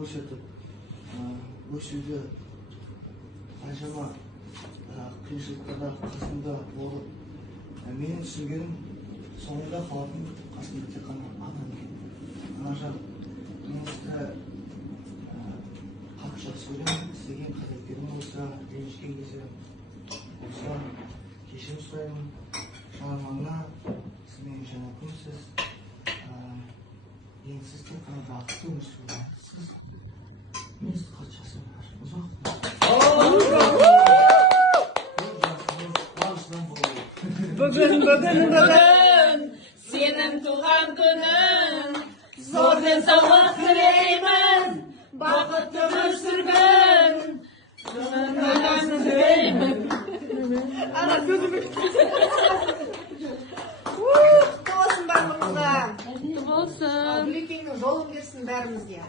көрсетіп, өсуде қаншама қиыншылықтарда қасында болып, менің түсінгенім соңында қалатын қасында тек қана адам екен. Анажан, меніңізді қатты жақсы көремін. Істеген қателіктерім болса, ренжіген кезде болса, кешірім сұраймын. Шағырмаңына сіз менің жаңа күнсіз. Ең сіз тек қана бақытты өмір сүресіз. Мен сізді қатты жақсы көремін. Ұзақ Бүгін сенің туған күнің, зор денсаулық тілеймін, бақытты өмір сүргін, күнің тілеймін. Құтты болсын барлығыңызға. Құтты болсын. Гүлекеңнің жолын берсін бәрімізге.